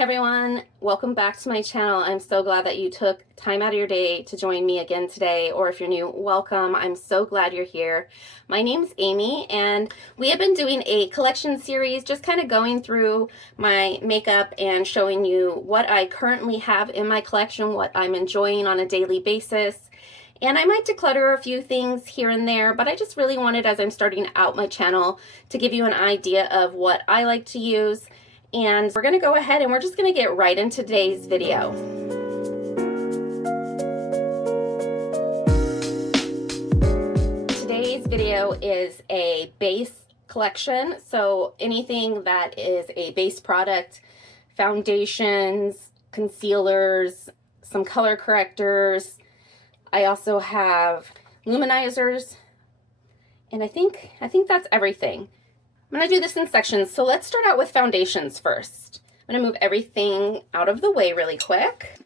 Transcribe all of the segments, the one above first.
Hey everyone, welcome back to my channel. I'm so glad that you took time out of your day to join me again today, or if you're new, welcome. I'm so glad you're here. My name's Amy, and we have been doing a collection series, just kind of going through my makeup and showing you what I currently have in my collection, what I'm enjoying on a daily basis. And I might declutter a few things here and there, but I just really wanted, as I'm starting out my channel, to give you an idea of what I like to use. And we're gonna go ahead and we're just gonna get right into today's video. Today's video is a base collection, so anything that is a base product, foundations, concealers, some color correctors. I also have luminizers, and I think that's everything. I'm going to do this in sections, so let's start out with foundations first. I'm going to move everything out of the way really quick.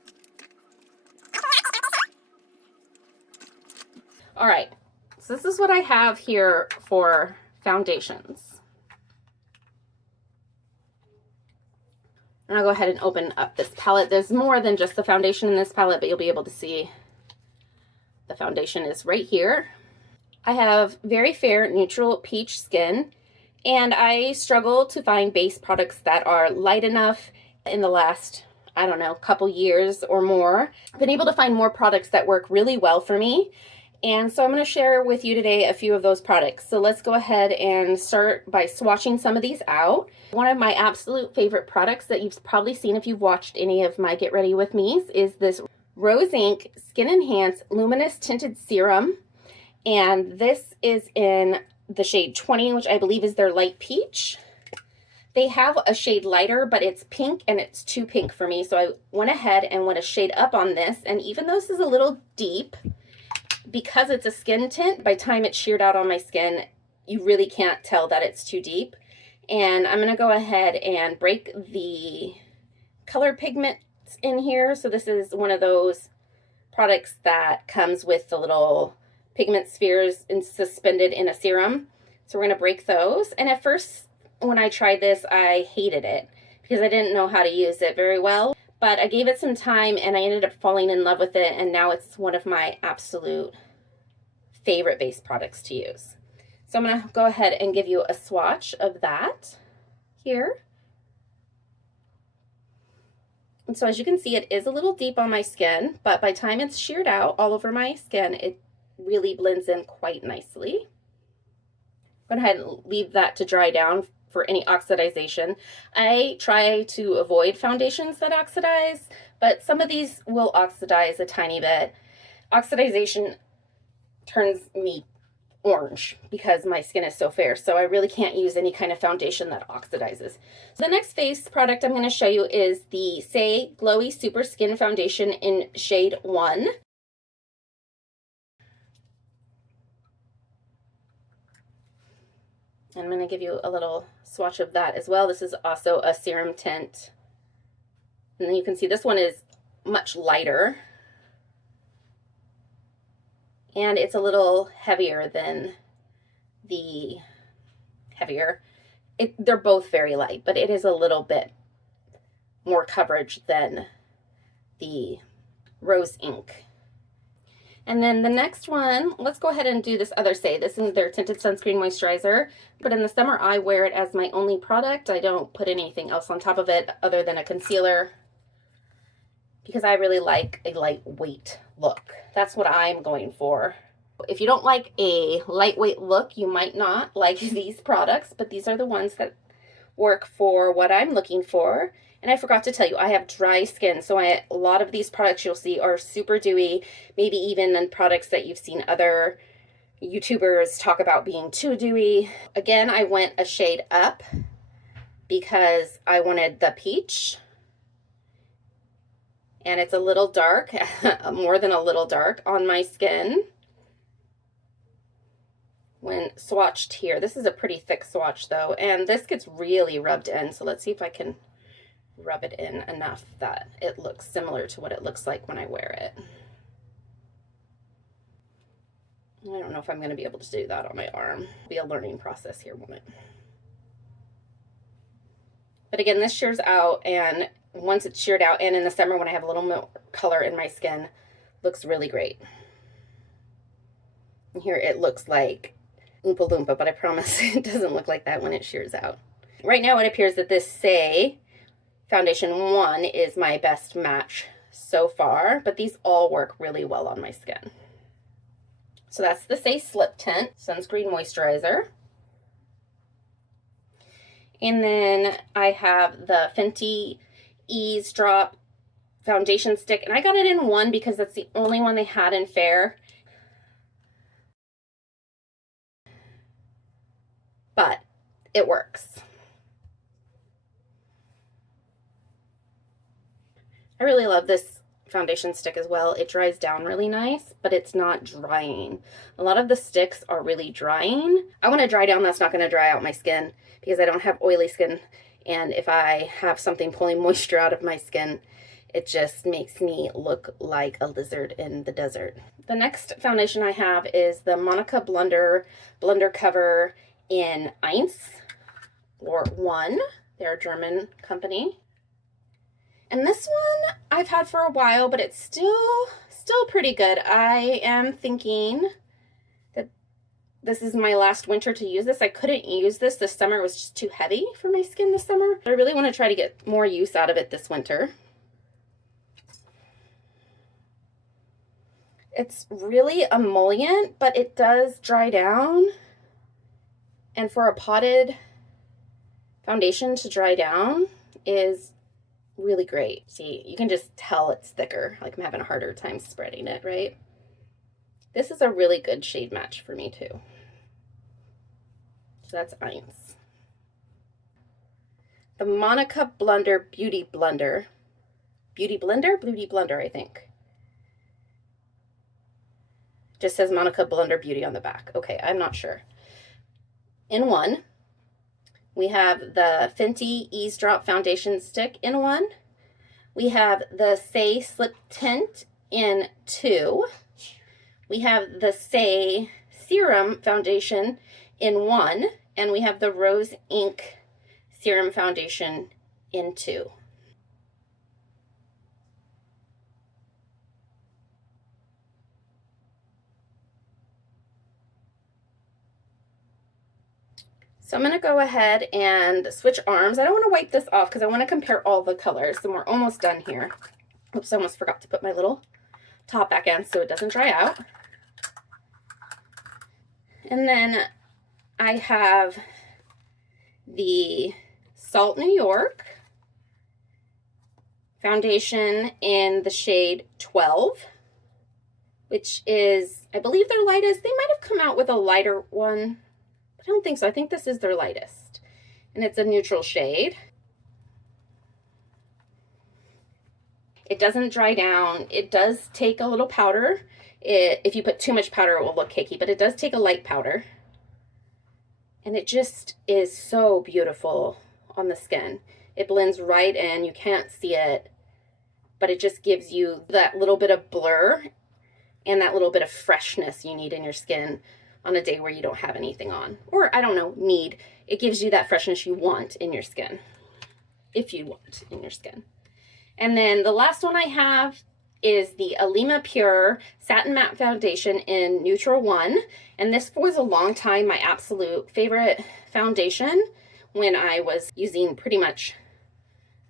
All right, so this is what I have here for foundations. And I'll go ahead and open up this palette. There's more than just the foundation in this palette, but you'll be able to see the foundation is right here. I have very fair neutral peach skin. And I struggle to find base products that are light enough. In the last, I don't know, couple years or more, I've been able to find more products that work really well for me. And so I'm going to share with you today a few of those products. So let's go ahead and start by swatching some of these out. One of my absolute favorite products that you've probably seen if you've watched any of my Get Ready With Me's is this Rose Inc Skin Enhance Luminous Tinted Serum. And this is in the shade 20, which I believe is their light peach. They have a shade lighter, but it's pink and it's too pink for me. So I went ahead and went a shade up on this. And even though this is a little deep, because it's a skin tint, by the time it's sheared out on my skin, you really can't tell that it's too deep. And I'm gonna go ahead and break the color pigments in here. So this is one of those products that comes with the little pigment spheres suspended in a serum. So we're going to break those. And at first, when I tried this, I hated it because I didn't know how to use it very well. But I gave it some time and I ended up falling in love with it. And now it's one of my absolute favorite base products to use. So I'm going to go ahead and give you a swatch of that here. And so as you can see, it is a little deep on my skin, but by the time it's sheared out all over my skin, it really blends in quite nicely. I'm going to go ahead and leave that to dry down for any oxidization. I try to avoid foundations that oxidize, but some of these will oxidize a tiny bit. Oxidization turns me orange because my skin is so fair, so I really can't use any kind of foundation that oxidizes. So the next face product I'm going to show you is the Say Glowy Super Skin Foundation in shade 1. I'm going to give you a little swatch of that as well. This is also a serum tint. And then you can see this one is much lighter. And it's a little heavier than the heavier. They're both very light, but it is a little bit more coverage than the Rose Inc. And then the next one, let's go ahead and do this other Say. This is their Tinted Sunscreen Moisturizer. But in the summer, I wear it as my only product. I don't put anything else on top of it other than a concealer because I really like a lightweight look. That's what I'm going for. If you don't like a lightweight look, you might not like these products, but these are the ones that work for what I'm looking for. And I forgot to tell you, I have dry skin, so a lot of these products you'll see are super dewy, maybe even in products that you've seen other YouTubers talk about being too dewy. Again, I went a shade up because I wanted the peach. And it's a little dark, more than a little dark on my skin. When swatched here, this is a pretty thick swatch though, and this gets really rubbed in. So let's see if I can rub it in enough that it looks similar to what it looks like when I wear it. I don't know if I'm going to be able to do that on my arm. It'll be a learning process here, won't it? But again, this shears out and once it's sheared out, and in the summer when I have a little more color in my skin, looks really great. And here it looks like Oompa Loompa, but I promise it doesn't look like that when it shears out. Right now it appears that this Say Foundation 1 is my best match so far, but these all work really well on my skin. So that's the Say Slip Tint Sunscreen Moisturizer. And then I have the Fenty Ease Drop Foundation Stick, and I got it in 1 because that's the only one they had in Fair. But it works. I really love this foundation stick as well. It dries down really nice, but it's not drying. A lot of the sticks are really drying. I want to dry down that's not going to dry out my skin because I don't have oily skin, and if I have something pulling moisture out of my skin, it just makes me look like a lizard in the desert. The next foundation I have is the Monica Blender Cover in 1 or 1. They're a German company. And this one I've had for a while, but it's still pretty good. I am thinking that this is my last winter to use this. I couldn't use this summer. It was just too heavy for my skin this summer. I really want to try to get more use out of it this winter. It's really emollient, but it does dry down. And for a potted foundation to dry down is really great. See, you can just tell it's thicker. Like I'm having a harder time spreading it, right? This is a really good shade match for me too. So that's 1. The Monica Blender Beauty Blender. Beauty Blender, I think. Just says Monica Blender Beauty on the back. Okay, I'm not sure. In 1. We have the Fenty Ease Drop Foundation Stick in 1. We have the Say Slip Tint in 2. We have the Say Serum Foundation in 1. And we have the Rose Ink Serum Foundation in 2. So I'm going to go ahead and switch arms. I don't want to wipe this off because I want to compare all the colors, and we're almost done here. Oops, I almost forgot to put my little top back in so it doesn't dry out. And then I have the Salt New York foundation in the shade 12, which is, I believe, their lightest. They might have come out with a lighter one. I don't think so. I think this is their lightest. And it's a neutral shade. It doesn't dry down. It does take a little powder. If you put too much powder, it will look cakey, but it does take a light powder. And it just is so beautiful on the skin. It blends right in. You can't see it, but it just gives you that little bit of blur and that little bit of freshness you need in your skin on a day where you don't have anything on. Or, I don't know, need. It gives you that freshness you want in your skin. If you want in your skin. And then the last one I have is the Alima Pure Satin Matte Foundation in Neutral 1. And this was a long time my absolute favorite foundation when I was using pretty much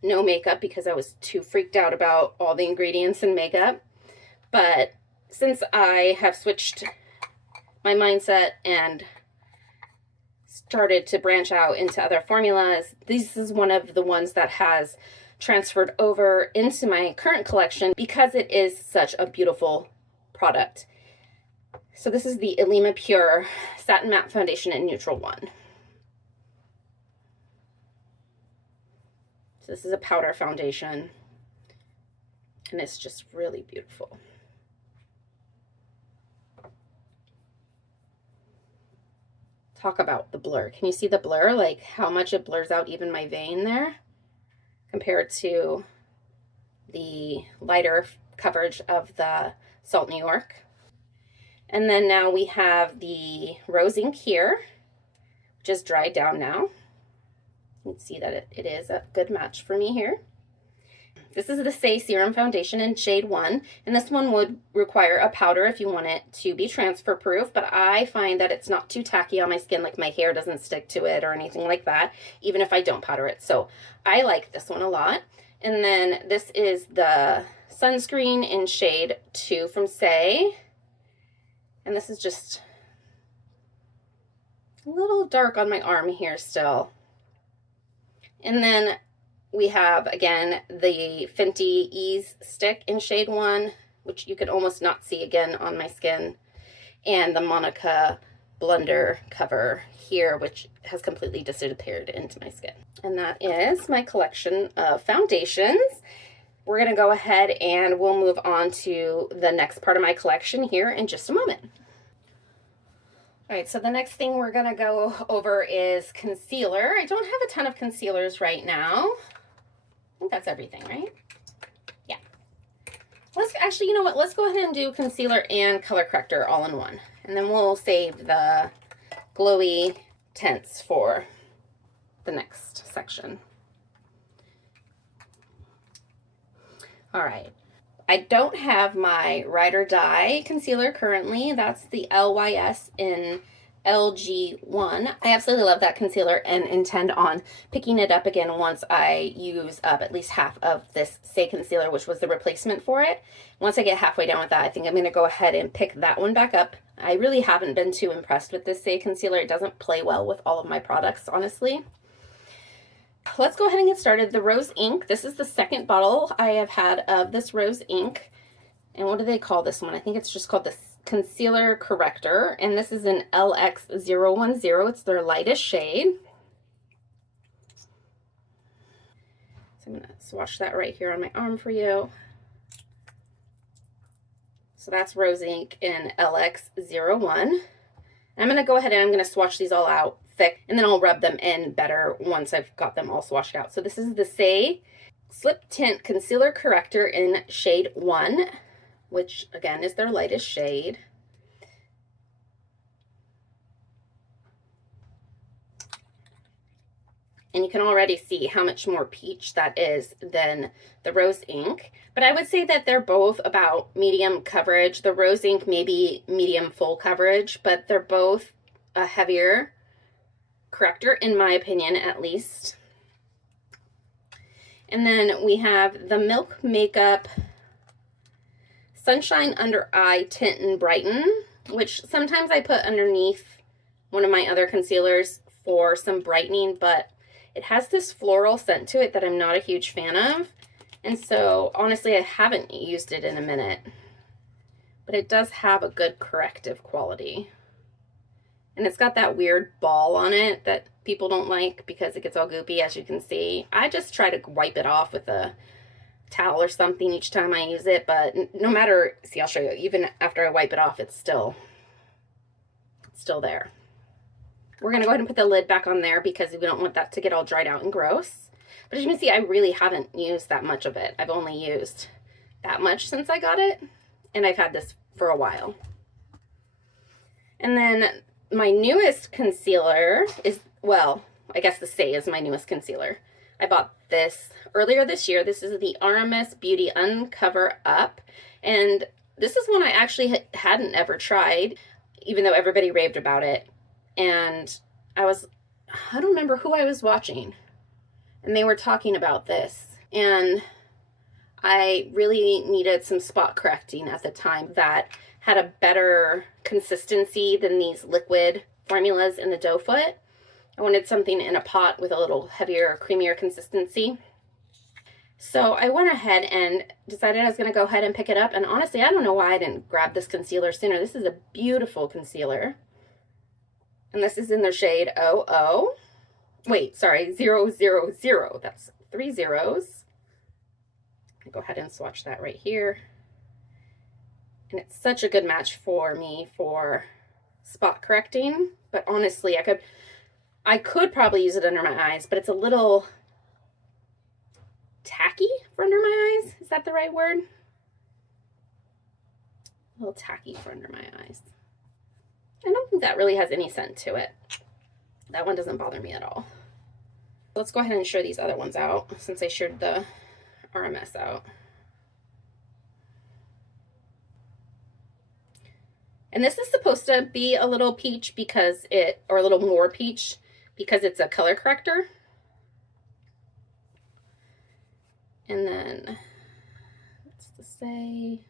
no makeup because I was too freaked out about all the ingredients in makeup. But since I have switched my mindset and started to branch out into other formulas, this is one of the ones that has transferred over into my current collection because it is such a beautiful product. So this is the Alima Pure Satin Matte Foundation in Neutral 1. So this is a powder foundation, and it's just really beautiful. Talk about the blur. Can you see the blur? Like how much it blurs out even my vein there compared to the lighter coverage of the Salt New York. And then now we have the Rose Ink here, which is dried down now. You can see that it is a good match for me here. This is the Say Serum Foundation in shade 1, and this one would require a powder if you want it to be transfer proof, but I find that it's not too tacky on my skin, like my hair doesn't stick to it or anything like that, even if I don't powder it. So I like this one a lot. And then this is the sunscreen in shade 2 from Say, and this is just a little dark on my arm here still. And then we have, again, the Fenty Ease Stick in shade 1, which you could almost not see again on my skin, and the Monica Blender cover here, which has completely disappeared into my skin. And that is my collection of foundations. We're going to go ahead and we'll move on to the next part of my collection here in just a moment. All right, so the next thing we're going to go over is concealer. I don't have a ton of concealers right now. I think that's everything, right? Yeah. Let's actually, you know what? Let's go ahead and do concealer and color corrector all in one. And then we'll save the glowy tints for the next section. All right. I don't have my Ride or Die concealer currently. That's the LYS in LG1. I absolutely love that concealer and intend on picking it up again once I use up at least half of this Say concealer, which was the replacement for it. Once I get halfway down with that, I think I'm going to go ahead and pick that one back up. I really haven't been too impressed with this Say concealer. It doesn't play well with all of my products, honestly. Let's go ahead and get started. The Rose Ink. This is the second bottle I have had of this Rose Ink. And what do they call this one? I think it's just called the Concealer Corrector. And this is an LX010. It's their lightest shade. So I'm going to swatch that right here on my arm for you. So that's Rose Ink in LX01. I'm going to go ahead and I'm going to swatch these all out thick, and then I'll rub them in better once I've got them all swatched out. So this is the Say Slip Tint Concealer Corrector in shade 1, which again is their lightest shade. And you can already see how much more peach that is than the Rose Ink. But I would say that they're both about medium coverage. The Rose Ink may be medium full coverage, but they're both a heavier corrector, in my opinion, at least. And then we have the Milk Makeup Sunshine Under Eye Tint and Brighten, which sometimes I put underneath one of my other concealers for some brightening, but it has this floral scent to it that I'm not a huge fan of. And so, honestly, I haven't used it in a minute. But it does have a good corrective quality. And it's got that weird ball on it that people don't like because it gets all goopy, as you can see. I just try to wipe it off with a towel or something each time I use it. But no matter, see, I'll show you. Even after I wipe it off, it's still there. We're going to go ahead and put the lid back on there because we don't want that to get all dried out and gross. But as you can see, I really haven't used that much of it. I've only used that much since I got it. And I've had this for a while. And then my newest concealer is, well, I guess the Say is my newest concealer. I bought this earlier this year. This is the RMS Beauty Uncover Up. And this is one I actually hadn't ever tried, even though everybody raved about it. And I don't remember who I was watching, and they were talking about this, and I really needed some spot correcting at the time that had a better consistency than these liquid formulas in the doe foot. I wanted something in a pot with a little heavier, creamier consistency. So I went ahead and decided I was going to go ahead and pick it up, and honestly, I don't know why I didn't grab this concealer sooner. This is a beautiful concealer. And this is in the shade 00. Wait, sorry, 000. That's 3 zeros. I'll go ahead and swatch that right here. And it's such a good match for me for spot correcting. But honestly, I could probably use it under my eyes, but it's a little tacky for under my eyes. Is that the right word? A little tacky for under my eyes. I don't think that really has any scent to it. That one doesn't bother me at all. Let's go ahead and show these other ones out since I showed the RMS out. And this is supposed to be a little peach because or a little more peach because it's a color corrector. And then, what's to say?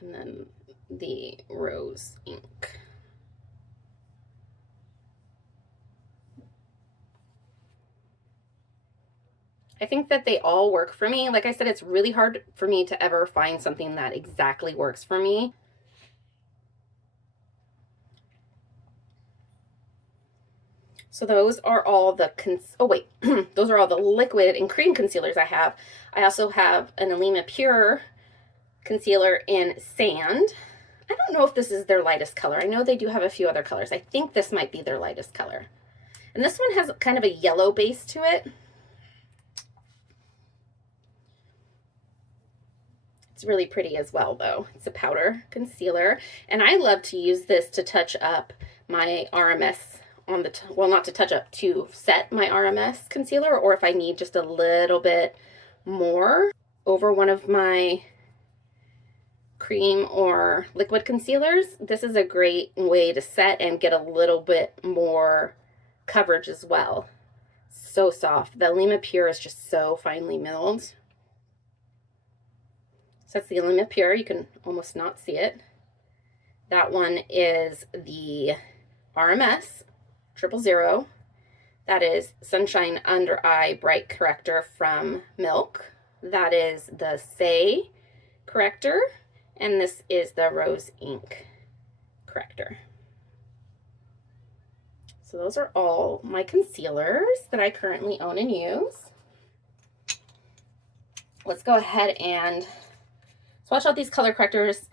And then the rose ink. I think that they all work for me. Like I said, it's really hard for me to ever find something that exactly works for me. So those are all the, those are all the liquid and cream concealers I have. I also have an Illuminators concealer in sand. I don't know if this is their lightest color. I know they do have a few other colors. I think this might be their lightest color. And this one has kind of a yellow base to it. It's really pretty as well, though. It's a powder concealer. And I love to use this to touch up my RMS on the, well, not to touch up, to set my RMS concealer, or if I need just a little bit more over one of my cream or liquid concealers. This is a great way to set and get a little bit more coverage as well. So soft. The Illuminators is just so finely milled. So that's the Illuminators. You can almost not see it. That one is the RMS 000. That is Sunshine Under Eye Bright Corrector from Milk. That is the Say Corrector. And this is the Rose Ink Corrector. So those are all my concealers that I currently own and use. Let's go ahead and swatch out these color correctors.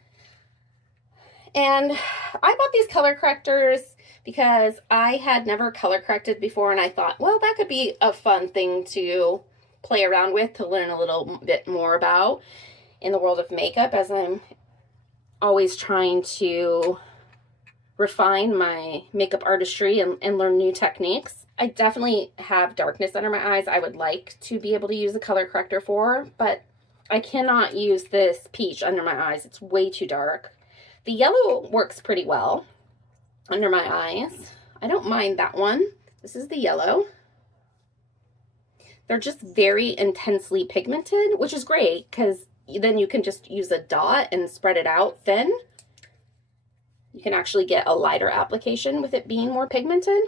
And I bought these color correctors because I had never color corrected before, and I thought, well, that could be a fun thing to play around with, to learn a little bit more about in the world of makeup, as I'm always trying to refine my makeup artistry and learn new techniques. I definitely have darkness under my eyes I would like to be able to use a color corrector for, but I cannot use this peach under my eyes. It's way too dark. The yellow works pretty well under my eyes. I don't mind that one. This is the yellow. They're just very intensely pigmented, which is great because then you can just use a dot and spread it out thin. You can actually get a lighter application with it being more pigmented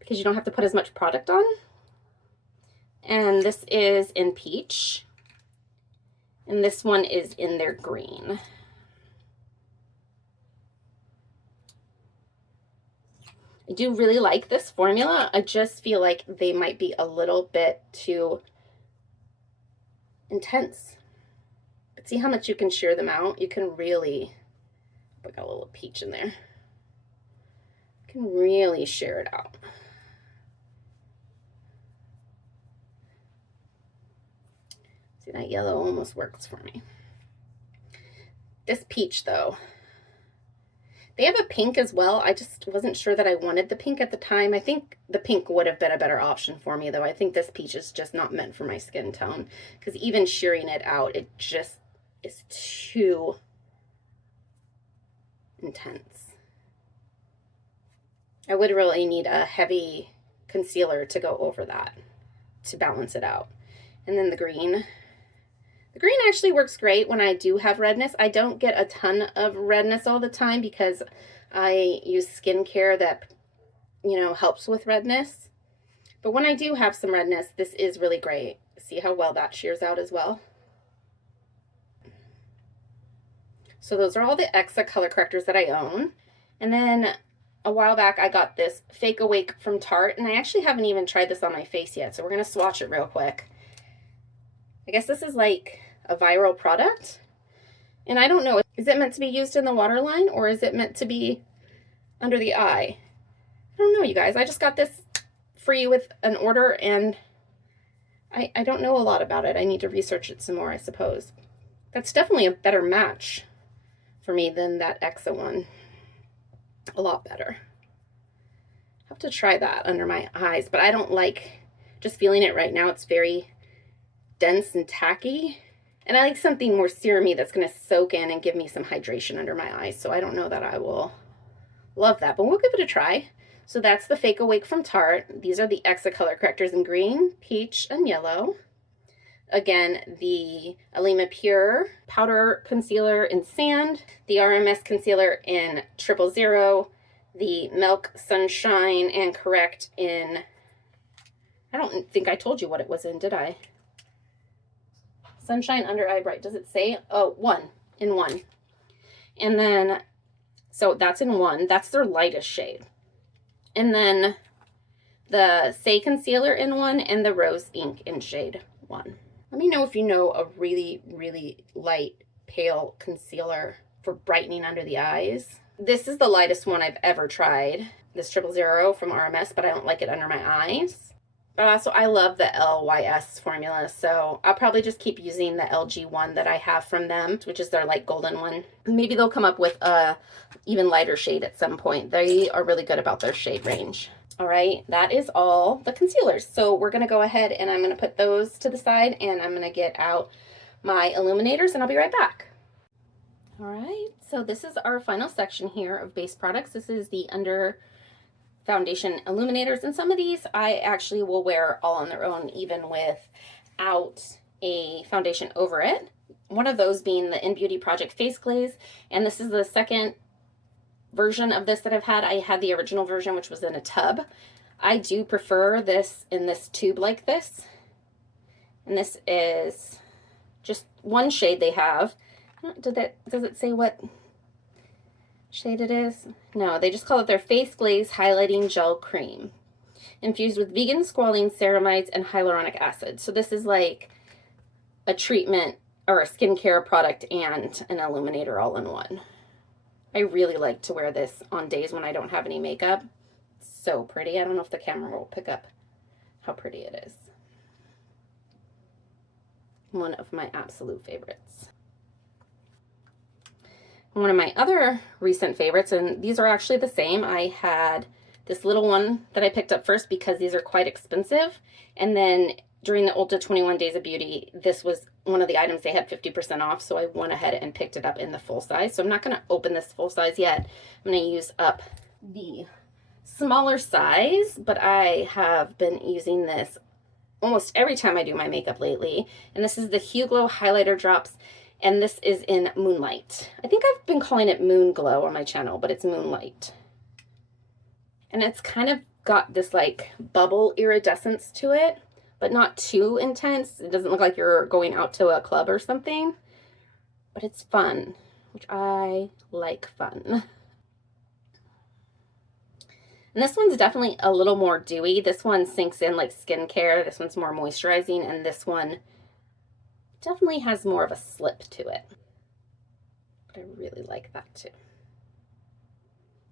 because you don't have to put as much product on. And this is in peach. And this one is in their green. I do really like this formula. I just feel like they might be a little bit too intense. But see how much you can shear them out? You can really, I got a little peach in there. You can really shear it out. See, that yellow almost works for me. This peach, though, they have a pink as well. I just wasn't sure that I wanted the pink at the time. I think the pink would have been a better option for me, though. I think this peach is just not meant for my skin tone, because even shearing it out, it just is too intense. I would really need a heavy concealer to go over that to balance it out. And then the green. The green actually works great when I do have redness. I don't get a ton of redness all the time because I use skincare that, you know, helps with redness. But when I do have some redness, this is really great. See how well that shears out as well? So those are all the Exa color correctors that I own. And then a while back, I got this Fake Awake from Tarte, and I actually haven't even tried this on my face yet, so we're going to swatch it real quick. I guess this is like a viral product, and I don't know, is it meant to be used in the waterline or is it meant to be under the eye? I don't know, you guys. I just got this free with an order, and I don't know a lot about it. I need to research it some more, I suppose. That's definitely a better match for me than that Exa one. A lot better. have to try that under my eyes, but I don't like just feeling it right now. It's very dense and tacky. And I like something more serumy that's going to soak in and give me some hydration under my eyes. So I don't know that I will love that, but we'll give it a try. So that's the Fake Awake from Tarte. These are the Exit color correctors in green, peach, and yellow. Again, the Alima Pure powder concealer in sand, the RMS concealer in 000, the Milk Sunshine and Correct in, I don't think I told you what it was in, did I? Sunshine Under Eye Bright. Does it say? Oh, 1 in 1. And then, so that's in 1. That's their lightest shade. And then the Say Concealer in 1 and the Rose Ink in shade 1. Let me know if you know a really, really light, pale concealer for brightening under the eyes. This is the lightest one I've ever tried, this 000 from RMS, but I don't like it under my eyes. But also, I love the LYS formula, so I'll probably just keep using the LG one that I have from them, which is their light golden one. Maybe they'll come up with a even lighter shade at some point. They are really good about their shade range. All right, that is all the concealers. So we're gonna go ahead and I'm gonna put those to the side and I'm gonna get out my illuminators and I'll be right back. All right, so this is our final section here of base products. This is the under foundation illuminators, and some of these I actually will wear all on their own even without a foundation over it. One of those being the In Beauty Project Face Glaze, and this is the second version of this that I've had. I had the original version, which was in a tub. I do prefer this in this tube like this, and this is just one shade they have. Does it say what shade it is? No, they just call it their Face Glaze Highlighting Gel Cream, infused with vegan squalene ceramides and hyaluronic acid. So this is like a treatment or a skincare product and an illuminator all in one. I really like to wear this on days when I don't have any makeup. It's so pretty. I don't know if the camera will pick up how pretty it is. One of my absolute favorites. One of my other recent favorites, and these are actually the same. I had this little one that I picked up first because these are quite expensive. And then during the Ulta 21 Days of Beauty, this was one of the items they had 50% off. So I went ahead and picked it up in the full size. So I'm not going to open this full size yet. I'm going to use up the smaller size, but I have been using this almost every time I do my makeup lately. And this is the Hue Glow Highlighter Drops. And this is in Moonlight. I think I've been calling it Moon Glow on my channel, but it's Moonlight. And it's kind of got this like bubble iridescence to it, but not too intense. It doesn't look like you're going out to a club or something, but it's fun, which I like fun. And this one's definitely a little more dewy. This one sinks in like skincare. This one's more moisturizing, and this one definitely has more of a slip to it. But I really like that too.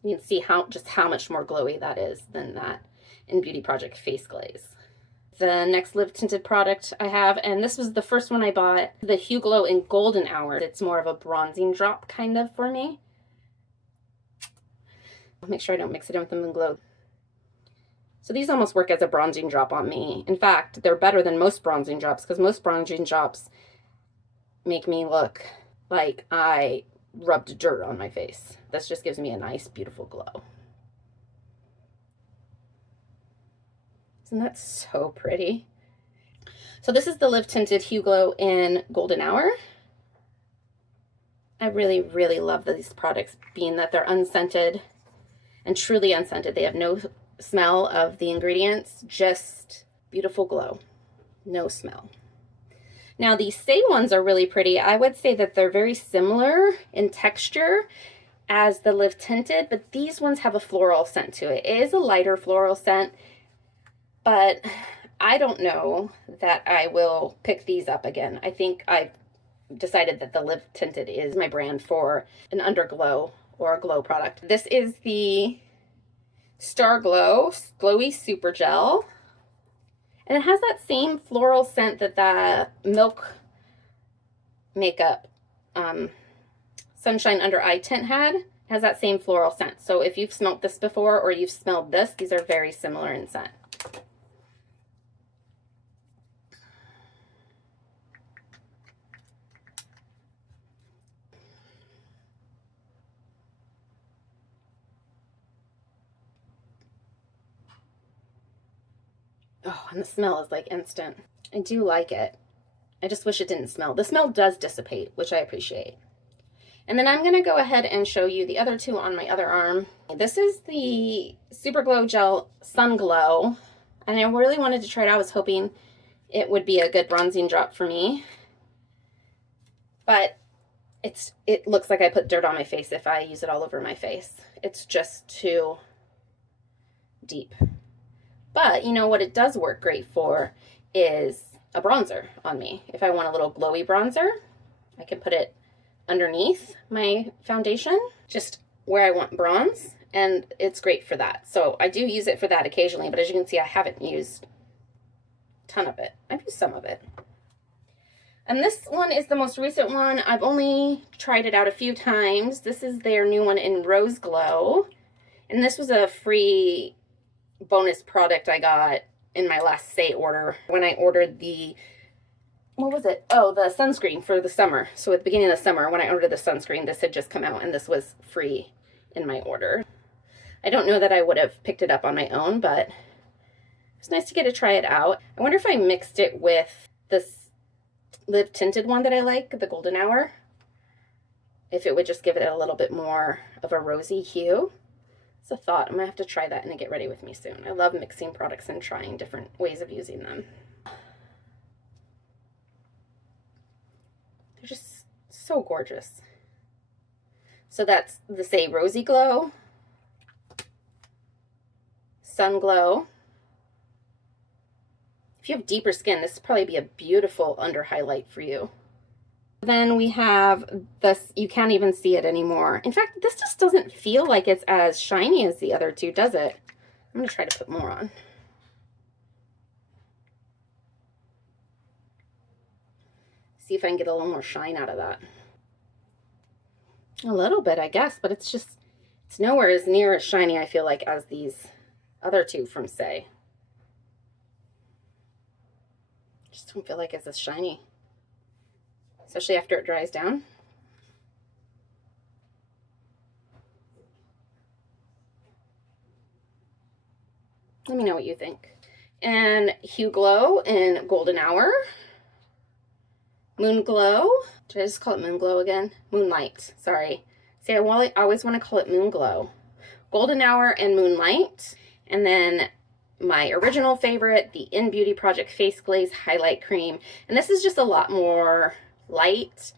You can see just how much more glowy that is than that In Beauty Project Face Glaze. The next Live Tinted product I have, and this was the first one I bought, the Hue Glow in Golden Hour. It's more of a bronzing drop kind of for me. I'll make sure I don't mix it in with the Moon Glow. So these almost work as a bronzing drop on me. In fact, they're better than most bronzing drops because most bronzing drops make me look like I rubbed dirt on my face. This just gives me a nice, beautiful glow. Isn't that so pretty? So this is the Live Tinted Hue Glow in Golden Hour. I really, really love these products, being that they're unscented and truly unscented. They have no smell of the ingredients, just beautiful glow, no smell. Now these Say ones are really pretty. I would say that they're very similar in texture as the Live Tinted, but these ones have a floral scent to it. It is a lighter floral scent, but I don't know that I will pick these up again. I think I've decided that the Live Tinted is my brand for an underglow or a glow product. This is the Star Glow Glowy Super Gel. And it has that same floral scent that the Milk Makeup Sunshine Under Eye Tint had. It has that same floral scent. So if you've smelled this before or you've smelled this, these are very similar in scent. Oh, and the smell is like instant. I do like it. I just wish it didn't smell. The smell does dissipate, which I appreciate. And then I'm going to go ahead and show you the other two on my other arm. This is the Super Glow Gel Sun Glow. And I really wanted to try it out. I was hoping it would be a good bronzing drop for me. But it looks like I put dirt on my face if I use it all over my face. It's just too deep. But you know what it does work great for is a bronzer on me. If I want a little glowy bronzer, I can put it underneath my foundation, just where I want bronze, and it's great for that. So I do use it for that occasionally, but as you can see, I haven't used a ton of it. I've used some of it. And this one is the most recent one. I've only tried it out a few times. This is their new one in Rose Glow. And this was a free bonus product I got in my last Say order when I ordered the, what was it? Oh, the sunscreen for the summer. So at the beginning of the summer, when I ordered the sunscreen, this had just come out and this was free in my order. I don't know that I would have picked it up on my own, but it's nice to get to try it out. I wonder if I mixed it with this Live Tinted one that I like, the Golden Hour, if it would just give it a little bit more of a rosy hue. It's a thought. I'm going to have to try that and get ready with me soon. I love mixing products and trying different ways of using them. They're just so gorgeous. So that's the Say Rosy Glow, Sun Glow. If you have deeper skin, this would probably be a beautiful under highlight for you. Then we have this, you can't even see it anymore. In fact, this just doesn't feel like it's as shiny as the other two, does it? I'm going to try to put more on. See if I can get a little more shine out of that. A little bit, I guess, but it's nowhere as near as shiny, I feel like, as these other two from Say. Just don't feel like it's as shiny. Especially after it dries down. Let me know what you think. And Hue Glow in Golden Hour. Moon Glow. Did I just call it Moon Glow again? Moonlight, sorry. See, I always want to call it Moon Glow. Golden Hour and Moonlight. And then my original favorite, the In Beauty Project Face Glaze Highlight Cream. And this is just a lot more light,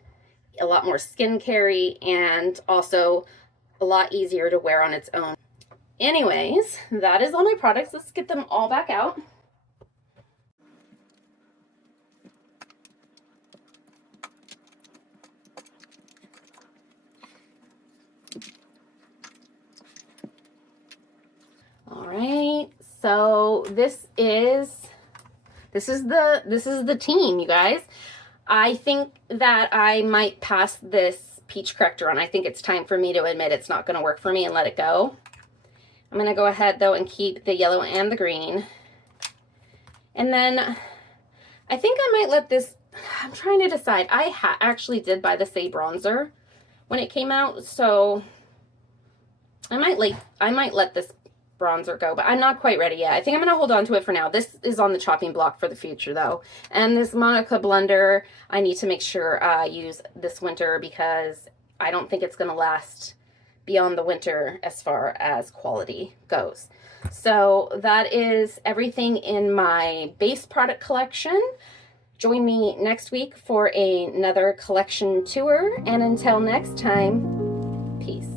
a lot more skincare-y, and also a lot easier to wear on its own. Anyways, that is all my products. Let's get them all back out. All right, so this is the team, you guys. I think that I might pass this peach corrector on. I think it's time for me to admit it's not going to work for me and let it go. I'm going to go ahead, though, and keep the yellow and the green. And then I think I might let this, I'm trying to decide. I actually did buy the Say bronzer when it came out, so I might let this bronzer go, but I'm not quite ready yet. I think I'm going to hold on to it for now. This is on the chopping block for the future, though. And this Monica blender, I need to make sure I use this winter because I don't think it's going to last beyond the winter as far as quality goes. So that is everything in my base product collection. Join me next week for another collection tour, and until next time, peace.